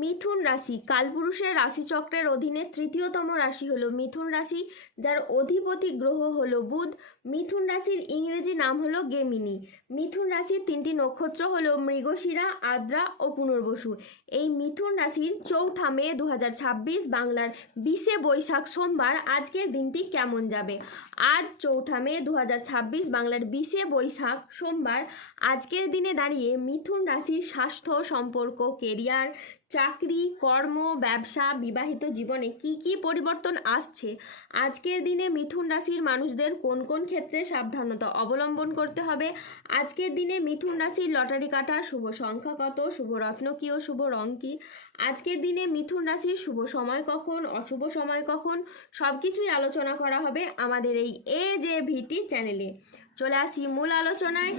মিথুন রাশি কালপুরুষের রাশিচক্রের অধীনে তৃতীয়তম রাশি হলো মিথুন রাশি, যার অধিপতি গ্রহ হলো বুধ। মিথুন রাশির ইংরেজি নাম হলো গেমিনি। মিথুন রাশির তিনটি নক্ষত্র হলো মৃগশিরা, আদ্রা ও পুনর্বসু। এই মিথুন রাশির 4 মে 2026 বাংলার 20 বৈশাখ সোমবার আজকের দিনটি কেমন যাবে। আজ 4 মে 2026 বাংলার 20 বৈশাখ সোমবার আজকের দিনে দাঁড়িয়ে মিথুন রাশির স্বাস্থ্য, সম্পর্ক, কেরিয়ার, চাকরি, কর্ম, ব্যবসা, বিবাহিত জীবনে কি কি পরিবর্তন আসছে, আজকের দিনে মিথুন রাশির মানুষদের কোন কোন ক্ষেত্রে সাবধানতা অবলম্বন করতে হবে, আজকের দিনে মিথুন রাশির লটারি কাটার শুভ সংখ্যা কত, শুভ রত্ন কি ও শুভ রং কি, আজকের দিনে মিথুন রাশির শুভ সময় কখন, অশুভ সময় কখন, সব কিছুই আলোচনা করা হবে আমাদের এই AJVT চ্যানেলে। চলে আসি মূল আলোচনায়।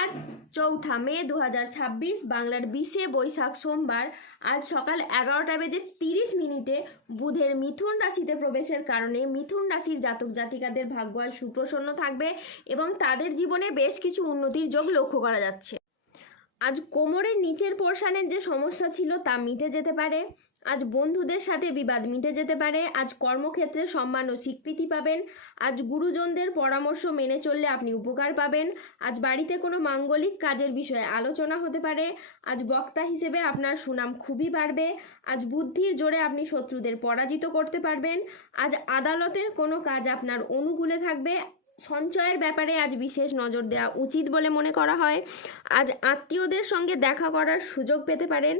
আজ 4 মে 2026 বাংলার 20 বৈশাখ সোমবার আজ সকাল 11:30 বুধের মিথুন রাশিতে প্রবেশের কারণে মিথুন রাশির জাতক জাতিকাদের ভাগ্য আজ সুপ্রসন্ন থাকবে এবং তাদের জীবনে বেশ কিছু উন্নতির যোগ লক্ষ্য করা যাচ্ছে। আজ কোমরের নিচের পোর্শনের যে সমস্যা ছিল তা মিটে যেতে পারে। আজ বন্ধুদের সাথে বিবাদ মিটে যেতে পারে। আজ কর্মক্ষেত্রে সম্মান ও স্বীকৃতি পাবেন। আজ গুরুজনদের পরামর্শ মেনে চললে আপনি উপকার পাবেন। আজ বাড়িতে কোনো মাঙ্গলিক কাজের বিষয়ে আলোচনা হতে পারে। আজ বক্তা হিসেবে আপনার সুনাম খুবই বাড়বে। আজ বুদ্ধির জোরে আপনি শত্রুদের পরাজিত করতে পারবেন। আজ আদালতের কোনো কাজ আপনার অনুকূলে থাকবে। সঞ্চয়ের ব্যাপারে আজ বিশেষ নজর দেওয়া উচিত বলে মনে করা হয়। আজ আত্মীয়দের সঙ্গে দেখা করার সুযোগ পেতে পারেন।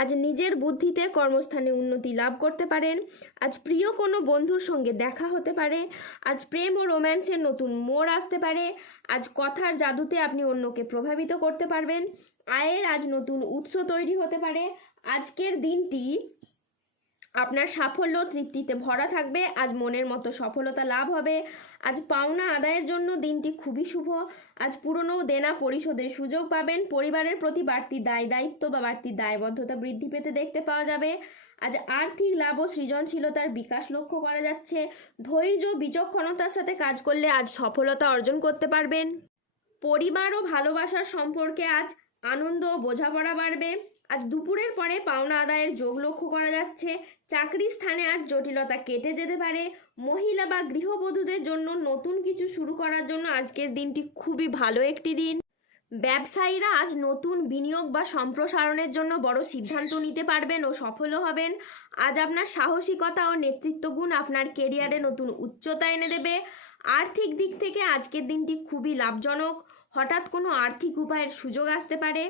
আজ নিজের বুদ্ধিতে কর্মস্থানে উন্নতি লাভ করতে পারেন। আজ প্রিয় কোনো বন্ধুর সঙ্গে দেখা হতে পারে। আজ প্রেম ও রোম্যান্সের নতুন মোড় আসতে পারে। আজ কথার জাদুতে আপনি অন্যকে প্রভাবিত করতে পারবেন। আয়ের আজ নতুন উৎস তৈরি হতে পারে। আজকের দিনটি আপনার সাফল্য তৃপ্তিতে ভরা থাকবে। আজ মনের মতো সফলতা লাভ হবে। আজ পাওনা আদায়ের জন্য দিনটি খুবই শুভ। আজ পুরনো দেনা পরিশোধের সুযোগ পাবেন। পরিবারের প্রতি বাড়তি দায়িত্ব বা বাড়তি দায়বদ্ধতা বৃদ্ধি পেতে দেখতে পাওয়া যাবে। আজ আর্থিক লাভ ও সৃজনশীলতার বিকাশ লক্ষ্য করা যাচ্ছে। ধৈর্য বিচক্ষণতার সাথে কাজ করলে আজ সফলতা অর্জন করতে পারবেন। পরিবার ও ভালোবাসার সম্পর্কে আজ আনন্দ ও বোঝাপড়া বাড়বে। আজ দুপুরের পরে পাওনা আদায়ের যোগ লক্ষ্য করা যাচ্ছে। চাকরি স্থানে আজ জটিলতা কেটে যেতে পারে। মহিলা বা গৃহবধূদের জন্য নতুন কিছু শুরু করার জন্য আজকের দিনটি খুবই ভালো একটি দিন। ব্যবসায়ীরা আজ নতুন বিনিয়োগ বা সম্প্রসারণের জন্য বড় সিদ্ধান্ত নিতে পারবেন ও সফল হবেন। আজ আপনার সাহসিকতা ও নেতৃত্ব গুণ আপনার কেরিয়ারে নতুন উচ্চতা এনে দেবে। আর্থিক দিক থেকে আজকের দিনটি খুবই লাভজনক। হঠাৎ কোনো আর্থিক উপায়ের সুযোগ আসতে পারে।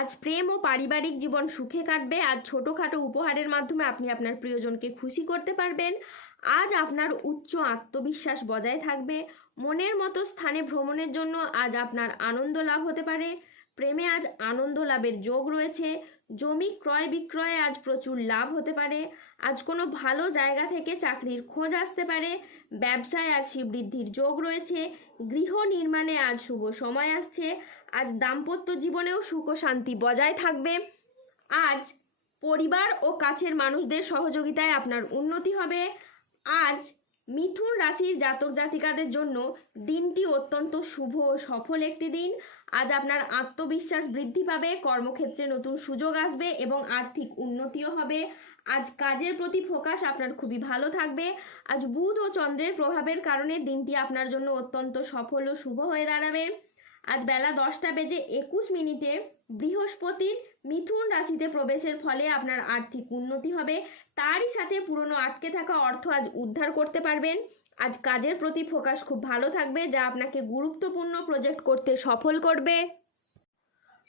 আজ প্রেম ও পারিবারিক জীবন সুখে কাটবে। আজ ছোটোখাটো উপহারের মাধ্যমে আপনি আপনার প্রিয়জনকে খুশি করতে পারবেন। আজ আপনার উচ্চ আত্মবিশ্বাস বজায় থাকবে। মনের মতো স্থানে ভ্রমণের জন্য আজ আপনার আনন্দ লাভ হতে পারে। প্রেমে আজ আনন্দ লাভের যোগ রয়েছে। জমি ক্রয় বিক্রয়ে আজ প্রচুর লাভ হতে পারে। আজ কোনো ভালো জায়গা থেকে চাকরির খোঁজ আসতে পারে। ব্যবসায় আজ শ্রীবৃদ্ধির যোগ রয়েছে। গৃহ নির্মাণে আজ শুভ সময় আসছে। আজ দাম্পত্য জীবনেও সুখ ও শান্তি বজায় থাকবে। আজ পরিবার ও কাছের মানুষদের সহযোগিতায় আপনার উন্নতি হবে। আজ মিথুন রাশির জাতক জাতিকাদের জন্য দিনটি অত্যন্ত শুভ ও সফল একটি দিন। আজ আপনার আত্মবিশ্বাস বৃদ্ধি পাবে। কর্মক্ষেত্রে নতুন সুযোগ আসবে এবং আর্থিক উন্নতিও হবে। আজ কাজের প্রতি ফোকাস আপনার খুবই ভালো থাকবে। আজ বুধ ও চন্দ্রের প্রভাবের কারণে দিনটি আপনার জন্য অত্যন্ত সফল ও শুভ হয়ে দাঁড়াবে। আজ বেলা 10:21 বৃহস্পতির মিথুন রাশিতে প্রবেশের ফলে আপনার আর্থিক উন্নতি হবে। তারই সাথে পুরনো আটকে থাকা অর্থ আজ উদ্ধার করতে পারবেন। আজ কাজের প্রতি ফোকাস খুব ভালো থাকবে, যা আপনাকে গুরুত্বপূর্ণ প্রজেক্ট করতে সফল করবে।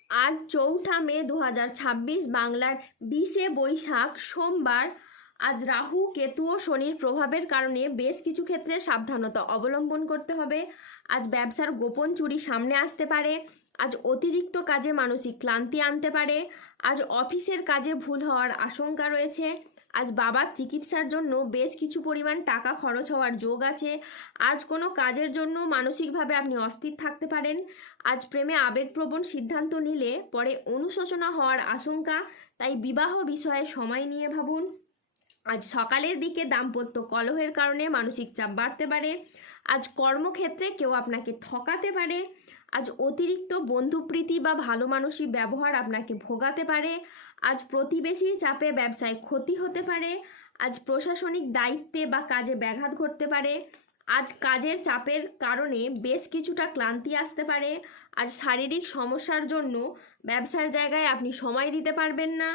আজ 4 মে 2026 বাংলার 20 বৈশাখ সোমবার আজ রাহু, কেতু ও শনির প্রভাবের কারণে বেশ কিছু ক্ষেত্রে সাবধানতা অবলম্বন করতে হবে। আজ ব্যবসার গোপন চুরি সামনে আসতে পারে। আজ অতিরিক্ত কাজে মানসিক ক্লান্তি আনতে পারে। আজ অফিসের কাজে ভুল হওয়ার আশঙ্কা রয়েছে। আজ বাবার চিকিৎসার জন্য বেশ কিছু পরিমাণ টাকা খরচ হওয়ার যোগ আছে। আজ কোনো কাজের জন্য মানসিকভাবে আপনি অস্থির থাকতে পারেন। আজ প্রেমে আবেগপ্রবণ সিদ্ধান্ত নিলে পরে অনুশোচনা হওয়ার আশঙ্কা, তাই বিবাহ বিষয়ে সময় নিয়ে ভাবুন। আজ সকালের দিকে দাম্পত্য কলহের কারণে মানসিক চাপ বাড়তে পারে। আজ কর্মক্ষেত্রে কেউ আপনাকে ঠকাতে পারে। আজ অতিরিক্ত বন্ধুপ্রীতি বা ভালো মানসিক ব্যবহার আপনাকে ভোগাতে পারে। আজ প্রতিবেশীর চাপে ব্যবসায় ক্ষতি হতে পারে। আজ প্রশাসনিক দায়িত্বে বা কাজে ব্যাঘাত ঘটতে পারে। আজ কাজের চাপের কারণে বেশ কিছুটা ক্লান্তি আসতে পারে। আজ শারীরিক সমস্যার জন্য ব্যবসার জায়গায় আপনি সময় দিতে পারবেন না।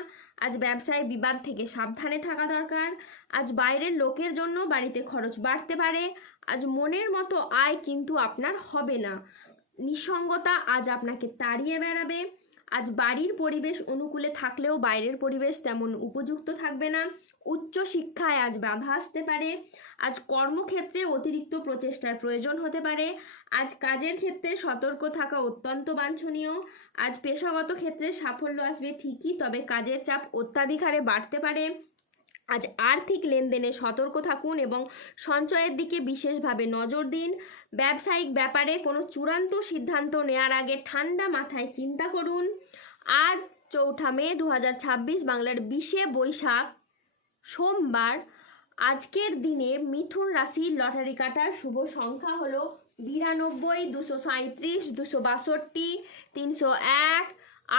আজ ব্যবসায় বিবাদ থেকে সাবধানে থাকা দরকার। আজ বাইরের লোকের জন্য বাড়িতে খরচ বাড়তে পারে। আজ মনের মতো আয় কিন্তু আপনার হবে না। নিঃসঙ্গতা আজ আপনাকে তাড়িয়ে বেড়াবে। আজ বাড়ির পরিবেশ অনুকূলে থাকলেও বাইরের পরিবেশ তেমন উপযুক্ত থাকবে না। উচ্চ শিক্ষায় আজ বাধা আসতে পারে। আজ কর্মক্ষেত্রে অতিরিক্ত প্রচেষ্টার প্রয়োজন হতে পারে। আজ কাজের ক্ষেত্রে সতর্ক থাকা অত্যন্ত বাঞ্ছনীয়। আজ পেশাগত ক্ষেত্রে সাফল্য আসবে ঠিকই, তবে কাজের চাপ অত্যাধিক হারে বাড়তে পারে। আজ আর্থিক লেনদেনে সতর্ক থাকুন এবং সঞ্চয়ের দিকে বিশেষভাবে নজর দিন। ব্যবসায়িক ব্যাপারে কোনো চূড়ান্ত সিদ্ধান্ত নেওয়ার আগে ঠান্ডা মাথায় চিন্তা করুন। আজ 4 মে 2026 বাংলার 20 বৈশাখ সোমবার। আজকের দিনে মিথুন রাশির লটারি কাটার শুভ সংখ্যা হলো 92, 237, 262, 301,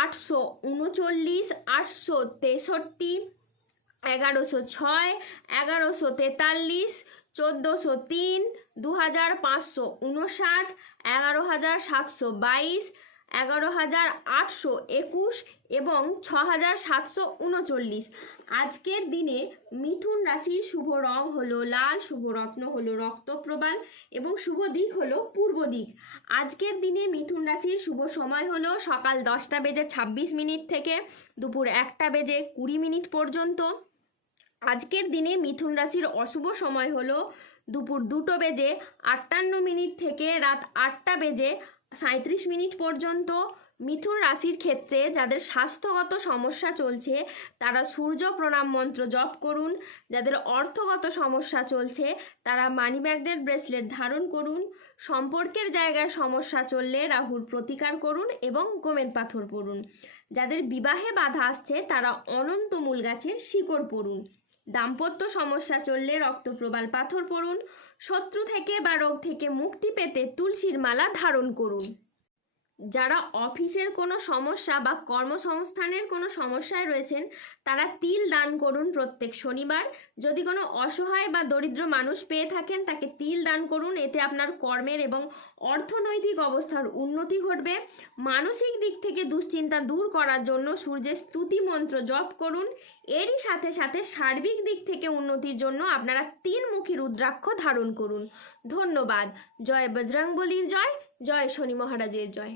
839, 863, 1106, 1143, 1403, 2559, 11722, 11821 এবং 6739। আজকের দিনে মিথুন রাশির শুভ রং হলো লাল, শুভ রত্ন হলো রক্তপ্রবাল এবং শুভ দিক হলো পূর্ব দিক। আজকের দিনে মিথুন রাশির শুভ সময় হলো সকাল 10টা বেজে 26 মিনিট থেকে দুপুর 1টা বেজে 20 মিনিট পর্যন্ত। আজকের দিনে মিথুন রাশির অশুভ সময় হলো দুপুর 2টো বেজে 58 মিনিট থেকে রাত 8টা বেজে 37 মিনিট পর্যন্ত। মিথুন রাশির ক্ষেত্রে যাদের স্বাস্থ্যগত সমস্যা চলছে তারা সূর্য প্রণাম মন্ত্র জপ করুন। যাদের অর্থগত সমস্যা চলছে তারা মানি ম্যাগনেট ব্রেসলেট ধারণ করুন। সম্পর্কের জায়গায় সমস্যা চললে রাহুর প্রতিকার করুন এবং গোমেদ পাথর পড়ুন। যাদের বিবাহে বাধা আসছে তারা অনন্ত মূল গাছের শিকড় পড়ুন। দাম্পত্য সমস্যা চললে রক্তপ্রবাল পাথর পড়ুন। শত্রু থেকে বা রোগ থেকে মুক্তি পেতে তুলসীর মালা ধারণ করুন। যারা অফিসের কোনো সমস্যা বা কর্মসংস্থানের কোনো সমস্যায় রয়েছেন তারা তিল দান করুন প্রত্যেক শনিবার। যদি কোনো অসহায় বা দরিদ্র মানুষ পেয়ে থাকেন তাকে তিল দান করুন, এতে আপনার কর্মের এবং অর্থনৈতিক অবস্থার উন্নতি ঘটবে। মানসিক দিক থেকে দুশ্চিন্তা দূর করার জন্য সূর্যের স্তুতি মন্ত্র জপ করুন। এরই সাথে সাথে সার্বিক দিক থেকে উন্নতির জন্য আপনারা 3মুখী রুদ্রাক্ষ ধারণ করুন। ধন্যবাদ। জয় বজরংবলীর জয়, জয় শনি মহারাজের জয়।